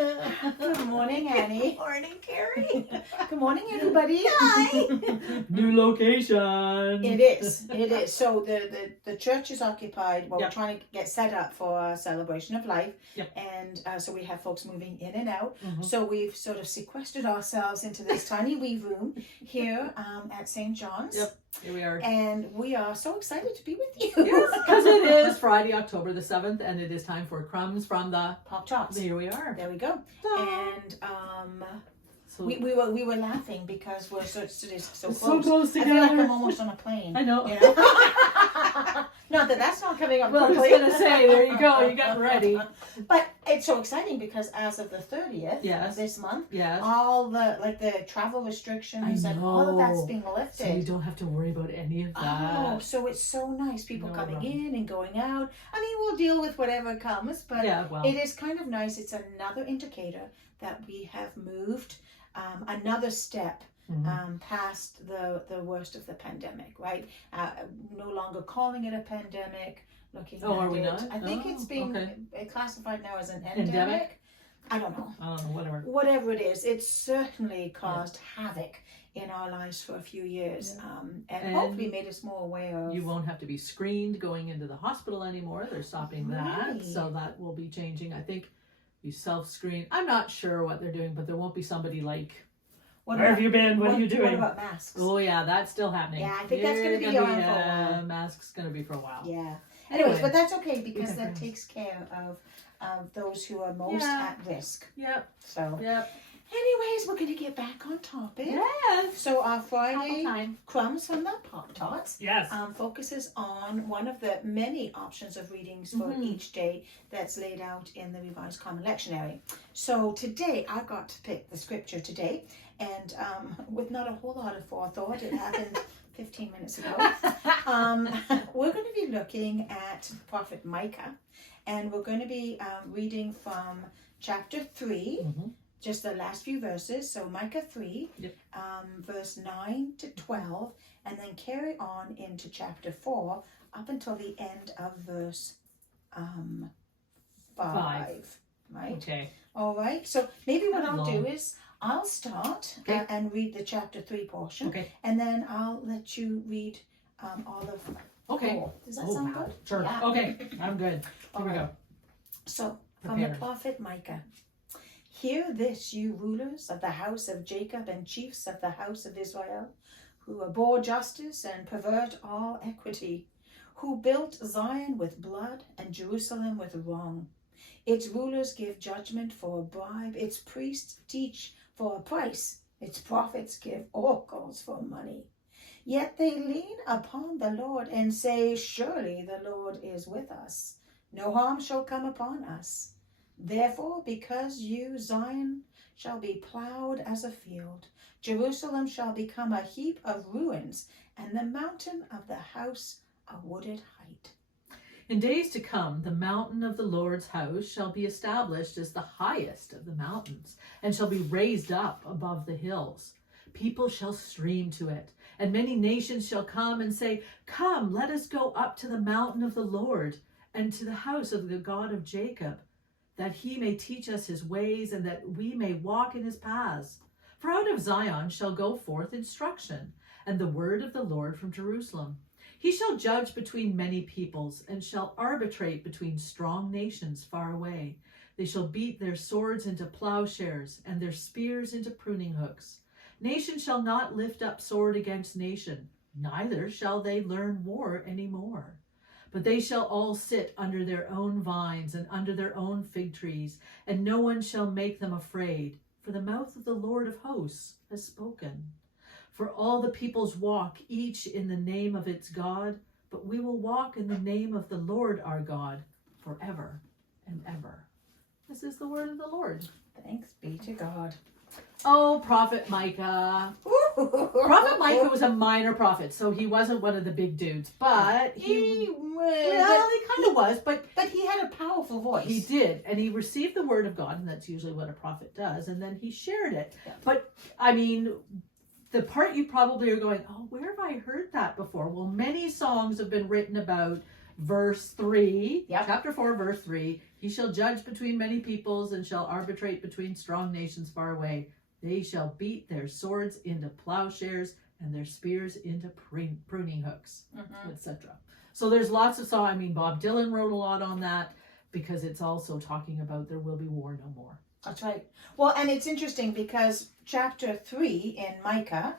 Good morning, Annie. Good morning, Carrie. Good morning, everybody. Hi. New location. It is. So the church is occupied. Well, Yep. we're trying to get set up for a celebration of life. Yep. And so we have folks moving in and out. Mhm. So we've sort of sequestered ourselves into this tiny wee room here at St. John's. Yep. Here we are. And we are so excited to be with you. Yes, because it is Friday, October the 7th, and it is time for Crumbs from the... Pop Tarts. Here we are. There we go. Ta-da. And So, we were laughing because we're so close. so close I together. feel like I'm almost on a plane. I know. You know? Not that that's not coming up Well, I was quickly. going to say, there you go, you got ready. But it's so exciting because as of the 30th Yes. of this month, Yes. all the travel restrictions I and all of that's know. being So you lifted. don't have to worry about any of Oh, that. so it's so nice. People No, coming right. in and going out. I mean, we'll deal with whatever comes, but Yeah, well. it is kind of nice. It's another indicator that we have moved another step Mhm. past the worst of the pandemic, right? No longer calling it a pandemic, looking Oh, at are we it. not? I think Oh, it's being okay. classified now as an endemic. Endemic? I don't know. I don't know, whatever. Whatever it is, it's certainly caused havoc in our lives for a few years, and hopefully made us more aware of. You won't have to be screened going into the hospital anymore. They're stopping that. Right. So that will be changing. I think you self-screen. I'm not sure what they're doing, but there won't be somebody like, What where about- have you been? What are you What doing? about masks? Oh yeah, that's still happening. Yeah, I think that's gonna be on for a while. Mask's gonna be for a while. Yeah. Anyways, Anyway, but that's okay because that digress. takes care of those who are most Yeah. at risk. Yep. So, Yep. anyways, we're gonna get back on topic. Yes. So our Friday Time. Crumbs from the Pop Tarts Yes. focuses on one of the many options of readings for Mhm. each day that's laid out in the Revised Common Lectionary. So today I got to pick the scripture today, and with not a whole lot of forethought, it happened 15 minutes ago. We're going to be looking at Prophet Micah, and we're going to be reading from chapter 3. Mhm. Just the last few verses, so Micah 3, Yep. verse 9 to 12, and then carry on into chapter 4 up until the end of verse 5. Right? Okay. All right, so maybe what That's I'll do long. is I'll start Okay. and read the chapter 3 portion, Okay. and then I'll let you read all of 4. Okay. Does that Oh, sound wow. good? Sure. Yeah. Okay. I'm good. Here we go. So, from the Prepared. prophet Micah. Hear this, you rulers of the house of Jacob and chiefs of the house of Israel, who abhor justice and pervert all equity, who built Zion with blood and Jerusalem with wrong. Its rulers give judgment for a bribe, its priests teach for a price, its prophets give oracles for money. Yet they lean upon the Lord and say, surely the Lord is with us. No harm shall come upon us. Therefore, because you, Zion, shall be plowed as a field, Jerusalem shall become a heap of ruins, and the mountain of the house a wooded height. In days to come, the mountain of the Lord's house shall be established as the highest of the mountains, and shall be raised up above the hills. People shall stream to it, and many nations shall come and say, come, let us go up to the mountain of the Lord, and to the house of the God of Jacob, that he may teach us his ways, and that we may walk in his paths. For out of Zion shall go forth instruction, and the word of the Lord from Jerusalem. He shall judge between many peoples, and shall arbitrate between strong nations far away. They shall beat their swords into plowshares, and their spears into pruning hooks. Nation shall not lift up sword against nation, neither shall they learn war any more. But they shall all sit under their own vines and under their own fig trees, and no one shall make them afraid, for the mouth of the Lord of hosts has spoken. For all the peoples walk, each in the name of its God, but we will walk in the name of the Lord our God forever and ever. This is the word of the Lord. Thanks be to God. Oh, Prophet Micah. Prophet Micah was a minor prophet, so he wasn't one of the big dudes, but he well, he kind of was, but he had a powerful voice. he did, and he received the word of God, and that's usually what a prophet does, and then he shared it. Yeah. But, I mean, the part you probably are going, oh, where have I heard that before? Well, many songs have been written about verse 3. Yep. Chapter 4, verse 3. He shall judge between many peoples and shall arbitrate between strong nations far away. They shall beat their swords into plowshares and their spears into pruning hooks, etc. So there's lots of songs. I mean, Bob Dylan wrote a lot on that because it's also talking about there will be war no more. That's right. Well, and it's interesting because chapter 3 in Micah,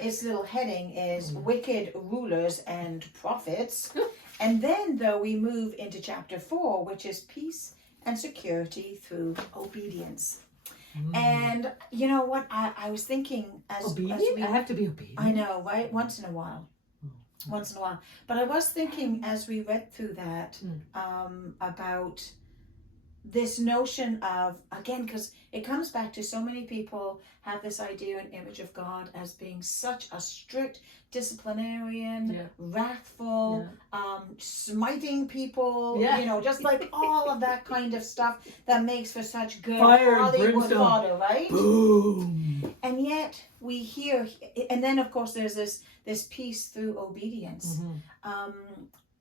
its little heading is wicked rulers and prophets. And then, though, we move into chapter 4, which is peace and security through obedience. And you know what? I was thinking as obedient? we, I have to be obedient. I know, right? Once in a while. But I was thinking as we read through that about this notion of, again, because it comes back to so many people have this idea and image of God as being such a strict disciplinarian, wrathful, smiting people, you know, just like all of that kind of stuff that makes for such good Hollywood fodder, right? Boom. And yet we hear, and then of course there's this peace through obedience.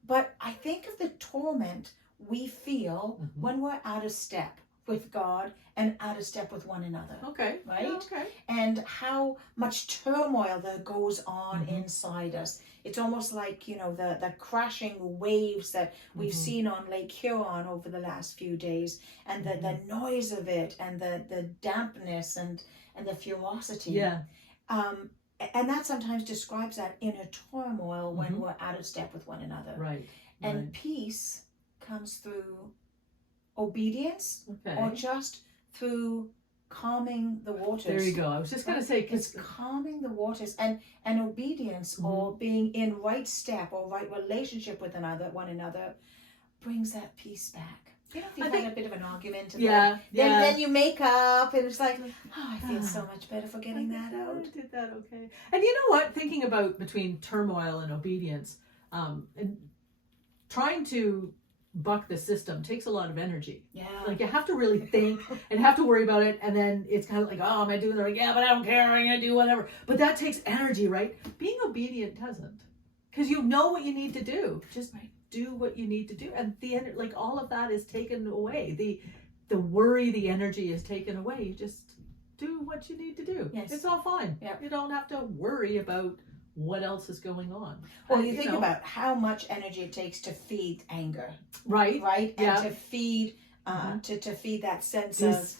But I think of the torment we feel when we're out of step with God and out of step with one another. Okay. Right? Yeah, okay. And how much turmoil that goes on inside us. It's almost like, you know, the crashing waves that we've seen on Lake Huron over the last few days, and the noise of it, and the dampness and the ferocity. Yeah. And that sometimes describes that inner turmoil when we're out of step with one another. Right. And peace comes through obedience or just through calming the waters. There you go. I was just going to say, it's calming the waters, and obedience or being in right step or right relationship with one another brings that peace back. You know, if you've had a bit of an argument, and then you make up, and it's like, oh, I feel so much better for getting that out. I did that okay. And you know what? Thinking about between turmoil and obedience, and trying to buck the system takes a lot of energy. Yeah. Like you have to really think and have to worry about it, and then it's kind of like, oh, am I doing the right? Yeah, but I don't care. I'm gonna do whatever. But that takes energy, right? Being obedient doesn't, because you know what you need to do. Just do what you need to do, and the end, like all of that is taken away. The worry, the energy is taken away. You just do what you need to do. Yes. It's all fine. Yeah. You don't have to worry about what else is going on. Well, you think about how much energy it takes to feed anger, right? And to feed to feed that sense of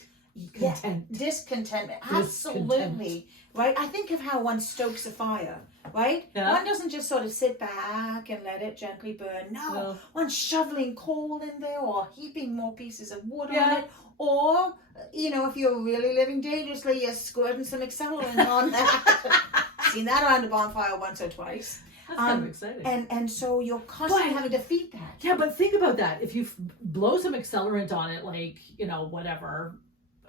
discontentment. Absolutely, right? I think of how one stokes a fire, right? Yeah. One doesn't just sort of sit back and let it gently burn. No, one's shoveling coal in there or heaping more pieces of wood on it. Or, you know, if you're really living dangerously, you're squirting some accelerant on that. Seen that around the bonfire once or twice. That's kind of exciting. And so you're constantly having to feed that. Yeah, but think about that. If you blow some accelerant on it, like, you know, whatever,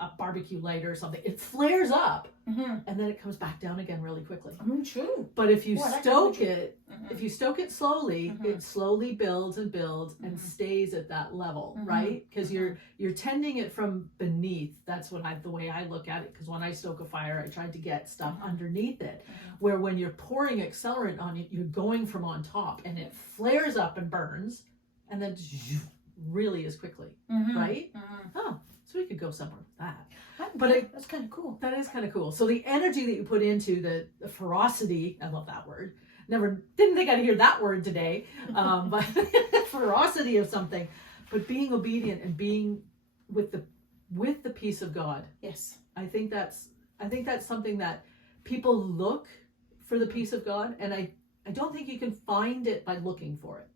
a barbecue lighter or something, it flares up and then it comes back down again really quickly. True. But if you stoke it, if you stoke it slowly, it slowly builds and builds and stays at that level, right? Because you're tending it from beneath. That's the way I look at it. Because when I stoke a fire, I tried to get stuff underneath it. Where when you're pouring accelerant on it, you're going from on top, and it flares up and burns, and then really as quickly, right? Oh. So we could go somewhere with that. But that's kind of cool. That is kind of cool. So the energy that you put into the ferocity, I love that word. Didn't think I'd hear that word today. But ferocity of something. But being obedient and being with the peace of God. Yes. I think that's something that people look for, the peace of God, and I don't think you can find it by looking for it.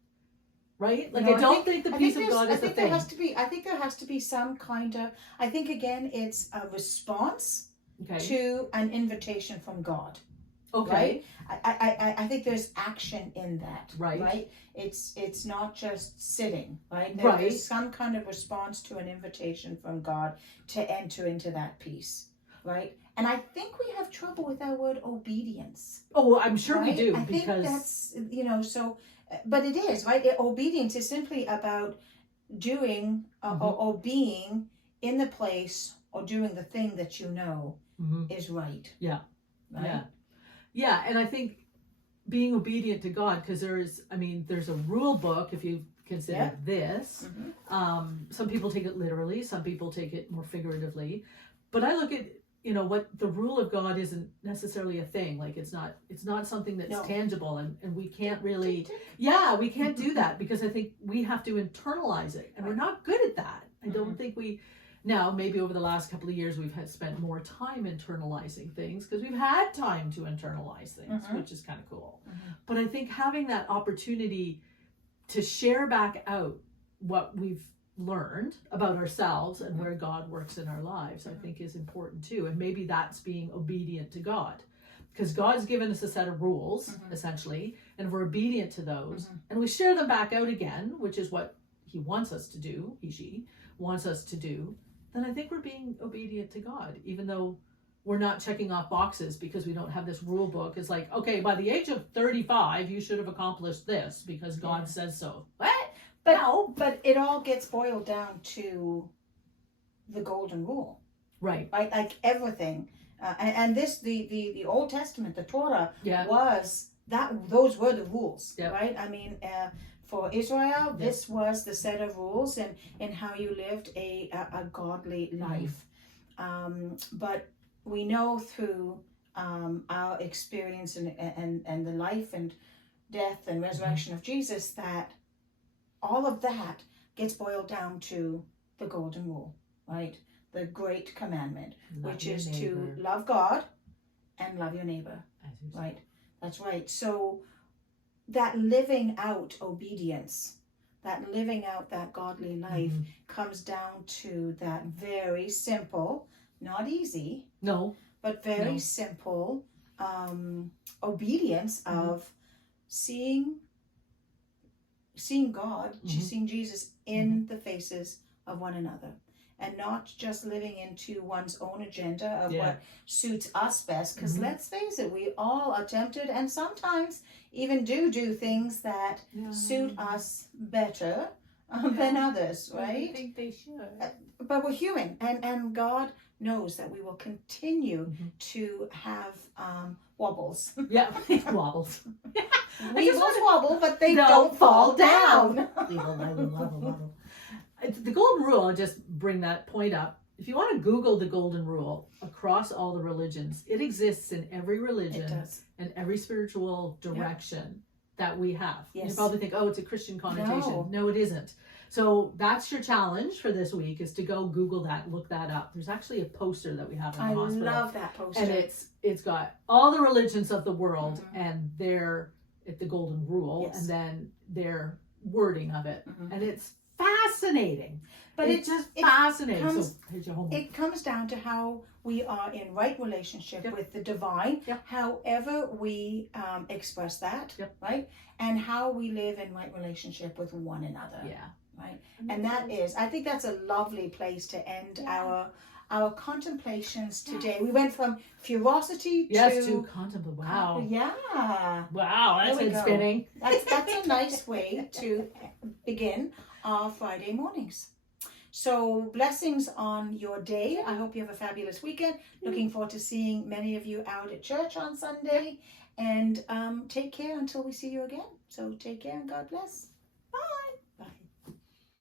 Right? Like, I don't think the peace of God is a thing. I think there has to be some kind of, I think again, it's a response to an invitation from God. Okay. Right? I think there's action in that. Right? It's not just sitting, right? There's some kind of response to an invitation from God to enter into that peace. Right? And I think we have trouble with that word obedience. Oh, I'm sure we do. I think that's, you know, so... But it is, right? Obedience is simply about doing or being in the place or doing the thing that you know is right. Yeah. Right? Yeah. Yeah. And I think being obedient to God, because there's a rule book. If you consider this. Mhm. Some people take it literally, some people take it more figuratively. But I look at, what the rule of God isn't necessarily a thing. Like it's not something that's No. tangible, and we can't really, Tick, tick. we can't do that, because I think we have to internalize it, and we're not good at that. I don't think now maybe over the last couple of years we've spent more time internalizing things because we've had time to internalize things, which is kind of cool. But I think having that opportunity to share back out what we've learned about ourselves and where God works in our lives, I think is important too. And maybe that's being obedient to God, because God's given us a set of rules, essentially, and we're obedient to those, and we share them back out again, which is what he wants us to do, she wants us to do. Then I think we're being obedient to God, even though we're not checking off boxes because we don't have this rule book. It's like, okay, by the age of 35, you should have accomplished this because God says so. What? But it all gets boiled down to the golden rule, Right. Like everything, and this the Old Testament, the Torah, Yeah. was that those were the rules, Yep. right? I mean, for Israel, this was the set of rules and how you lived a godly life. But we know through our experience and the life and death and resurrection of Jesus that all of that gets boiled down to the golden rule, right? The great commandment, which is to love God and love your neighbor, right? That's right. So that living out obedience, that living out that godly life comes down to that very simple, not easy, but very simple obedience of seeing God, seeing Jesus in the faces of one another, and not just living into one's own agenda of what suits us best. Because let's face it, we all are tempted and sometimes even do things that suit us better than others, right? I think they should. But we're human, and God knows that we will continue to have wobbles. Wobbles. We will wobble, but they don't fall down. The golden rule, I'll just bring that point up. If you want to Google the golden rule across all the religions, it exists in every religion It does. and every spiritual direction that we have. Yes. You probably think, oh, it's a Christian connotation. No, it isn't. So that's your challenge for this week, is to go Google that, look that up. There's actually a poster that we have in the hospital. I love that poster. And it's got all the religions of the world and their the golden rule and then their wording of it. And it's fascinating. But it's just fascinating. It comes down to how we are in right relationship with the divine, however we express that, right? And how we live in right relationship with one another. Right? And that is, I think that's a lovely place to end our contemplations today. We went from ferocity to contemplate. Wow. Wow, that's head spinning. That's a nice way to begin our Friday mornings. So blessings on your day. I hope you have a fabulous weekend. Looking forward to seeing many of you out at church on Sunday. And take care until we see you again. So take care and God bless.